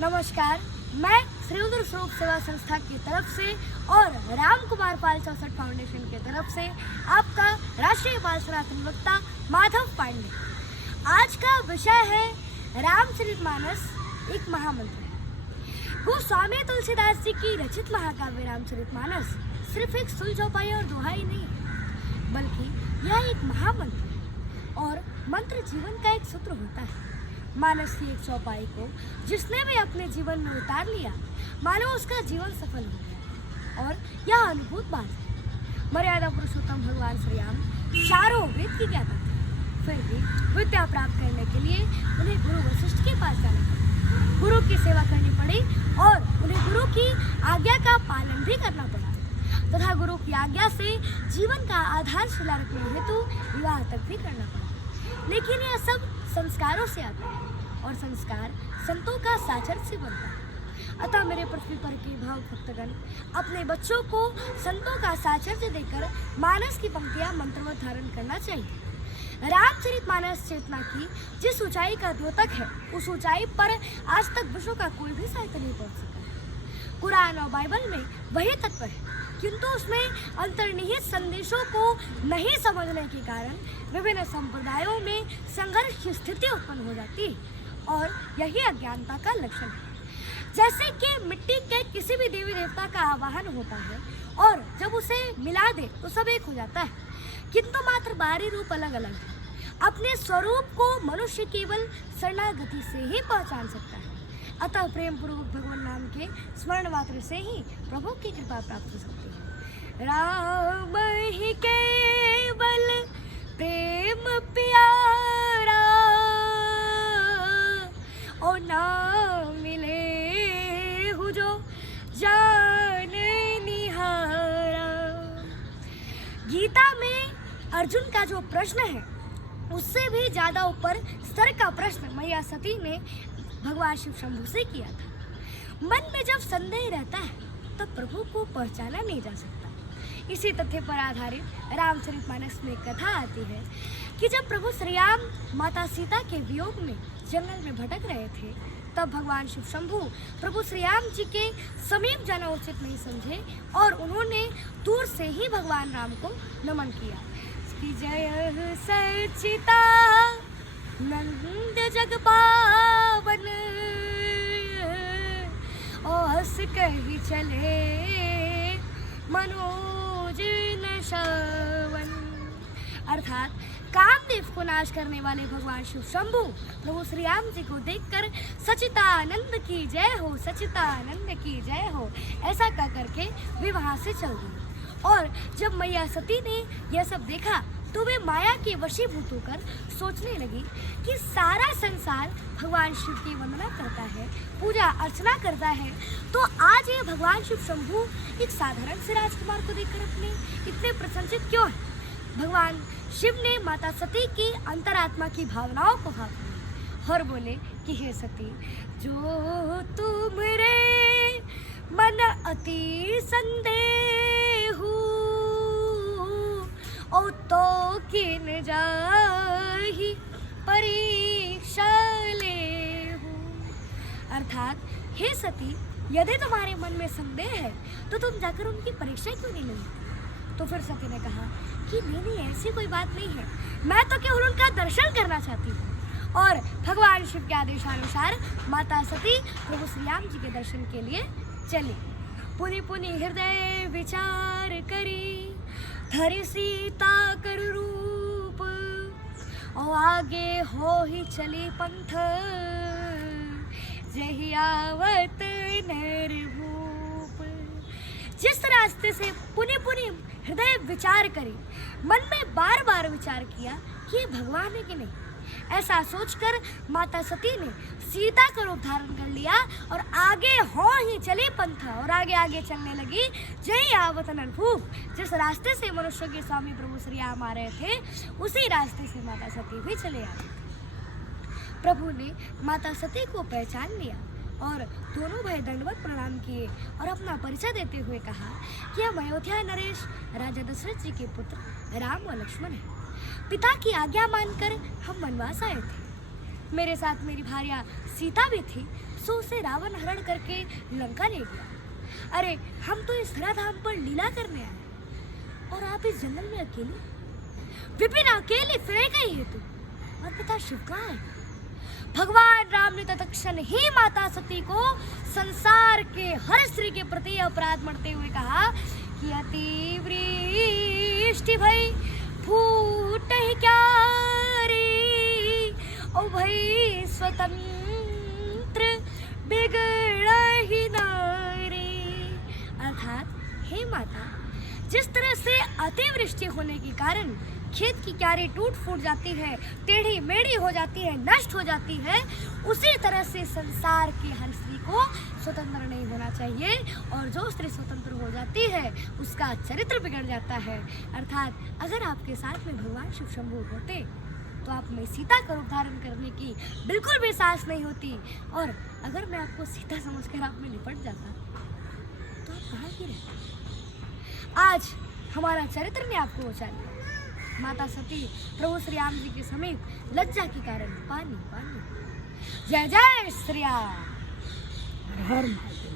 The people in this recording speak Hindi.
नमस्कार, मैं श्री रुद्र स्वरूप सेवा संस्था की तरफ से और राम कुमार पाल चौसठ फाउंडेशन की तरफ से आपका राष्ट्रीय बाल सनातन वक्ता माधव पांडे। आज का विषय है रामचरितमानस एक महामंत्र है। गोस्वामी तुलसीदास जी की रचित महाकाव्य रामचरितमानस सिर्फ एक सुलझोपाई और दोहा ही नहीं है, बल्कि यह एक महामंत्र है और मंत्र जीवन का एक सूत्र होता है। मानस की एक चौपाई को जिसने भी अपने जीवन में उतार लिया, मानो उसका जीवन सफल हो गया। और यह अनुभूत बात है। मर्यादा पुरुषोत्तम भगवान श्री राम चारों वेद की ज्ञाता थे, फिर भी विद्या प्राप्त करने के लिए उन्हें गुरु वशिष्ठ के पास जाना पड़ा, गुरु की सेवा करनी पड़ी और उन्हें गुरु की आज्ञा का पालन भी करना पड़ा तथा गुरु की आज्ञा से जीवन का आधारशिला रखने हेतु विवाह तक भी करना पड़ा। लेकिन यह सब संस्कारों से आता है और संस्कार संतों का साचर से बनता है। अतः मेरे पृथ्वी पर के भाव भक्तगण अपने बच्चों को संतों का साचर्य देकर मानस की पंक्तियां मंत्रवत धारण करना चाहिए। रामचरितमानस चेतना की जिस ऊंचाई का द्योतक है, उस ऊंचाई पर आज तक विश्व का कोई भी साहित्य नहीं पहुंच सका। कुरान और बाइबल में वही तत्व है, किंतु उसमें अंतर्निहित संदेशों को नहीं समझने के कारण विभिन्न संप्रदायों में संघर्ष की स्थिति उत्पन्न हो जाती है और यही अज्ञानता का लक्षण है। जैसे कि मिट्टी के किसी भी देवी देवता का आवाहन होता है और जब उसे मिला दे तो सब एक हो जाता है, किंतु मात्र बाहरी रूप अलग अलग है। अपने स्वरूप को मनुष्य केवल शरणागति से ही पहचान सकता है। अतः प्रेम पूर्वक भगवान नाम के स्मरण मात्र से ही प्रभु की कृपा प्राप्त हो सकती है। राम ही केवल प्रेम प्यारा और ना मिले हु जो जान निहारा। गीता में अर्जुन का जो प्रश्न है, उससे भी ज्यादा ऊपर स्तर का प्रश्न मैया सती ने भगवान शिव शंभू से किया था। मन में जब संदेह रहता है तब प्रभु को पहचाना नहीं जा सकता। इसी तथ्य पर आधारित रामचरितमानस में कथा आती है कि जब प्रभु श्री राम माता सीता के वियोग में जंगल में भटक रहे थे, तब भगवान शिव शंभू प्रभु श्री राम जी के समीप जाना उचित नहीं समझे और उन्होंने दूर से ही भगवान राम को नमन किया कि जय सचिता नंद जग पावन हंस कही चले मनोज न श्रवण। अर्थात कामदेव को नाश करने वाले भगवान शिव शंभू प्रभु श्री राम जी को देखकर सचितानंद की जय हो, सचितानंद की जय हो ऐसा कह करके वे वहां से चल गए। और जब मैया सती ने यह सब देखा तो वे माया के वशीभूत होकर सोचने लगी कि सारा संसार भगवान शिव की वंदना करता है, पूजा अर्चना करता है, तो आज ये भगवान शिव शंभू एक साधारण से राजकुमार को देखकर अपने इतने प्रसन्नचित क्यों है। भगवान शिव ने माता सती की अंतरात्मा की भावनाओं को भाव लिया और बोले कि हे सती, जो तुम्हारे मन अति संदेह ओ तो किन जाहि परीक्षा लेहु। अर्थात हे सती, यदि तुम्हारे मन में संदेह है तो तुम जाकर उनकी परीक्षा क्यों नहीं लेती। तो फिर सती ने कहा कि नहीं, ऐसी कोई बात नहीं है, मैं तो केवल उनका दर्शन करना चाहती हूँ। और भगवान शिव के आदेशानुसार माता सती प्रभु श्री राम जी के दर्शन के लिए चली। पुनि पुनि हृदय विचार करी धरि सीता कर रूप और आगे हो ही चली पंथ जहि आवत नरभूप। जिस रास्ते से पुनि पुनि हृदय विचार करी, मन में बार बार विचार किया कि भगवान है कि नहीं, ऐसा सोचकर माता सती ने सीता का रूप धारण कर लिया और आगे हो ही चली पंथा और आगे आगे चलने लगी जय आवत नरभूप। जिस रास्ते से मनुष्य के स्वामी प्रभु श्री राम आ रहे थे, उसी रास्ते से माता सती भी चले आ रही थी। प्रभु ने माता सती को पहचान लिया और दोनों भाई दंडवत प्रणाम किए और अपना परिचय देते हुए कहा कि हम अयोध्या नरेश राजा दशरथ जी के पुत्र राम व लक्ष्मण हैं। पिता की आज्ञा मानकर हम वनवास आए थे। मेरे साथ मेरी भार्या सीता भी थी। सो उसे रावण हरण करके लंका ले गया। अरे हम तो इस धराधाम पर लीला करने आए और आप इस जंगल में अकेले, विपिन अकेले फिरे गई है तू, और पिता शिव कहाँ है? भगवान राम ने तत्क्षण ही माता सती को संसार के हर स्त्री के प्रति अपराध मरते हुए कहा कि अतिवृष्टि भई फूट ही क्या रे, ओ भई स्वतंत्र बिगड़ ही नारे। अर्थात हे माता, जिस तरह से अतिवृष्टि होने के कारण खेत की क्यारी टूट फूट जाती है, टेढ़ी मेढ़ी हो जाती है, नष्ट हो जाती है, उसी तरह से संसार की हर स्त्री को स्वतंत्र नहीं होना चाहिए, और जो स्त्री स्वतंत्र हो जाती है उसका चरित्र बिगड़ जाता है। अर्थात अगर आपके साथ में भगवान शिव शंभू होते तो आप में सीता का रूप धारण करने की बिल्कुल भी साहस नहीं होती, और अगर मैं आपको सीता समझकर आप में निपट जाता तो आप कहाँ की रहते? आज हमारा चरित्र ने आपको बचा लिया। माता सती प्रभु श्री राम जी के समीप लज्जा के कारण पानी पानी। जय जय श्री राम। हर हर महादेव।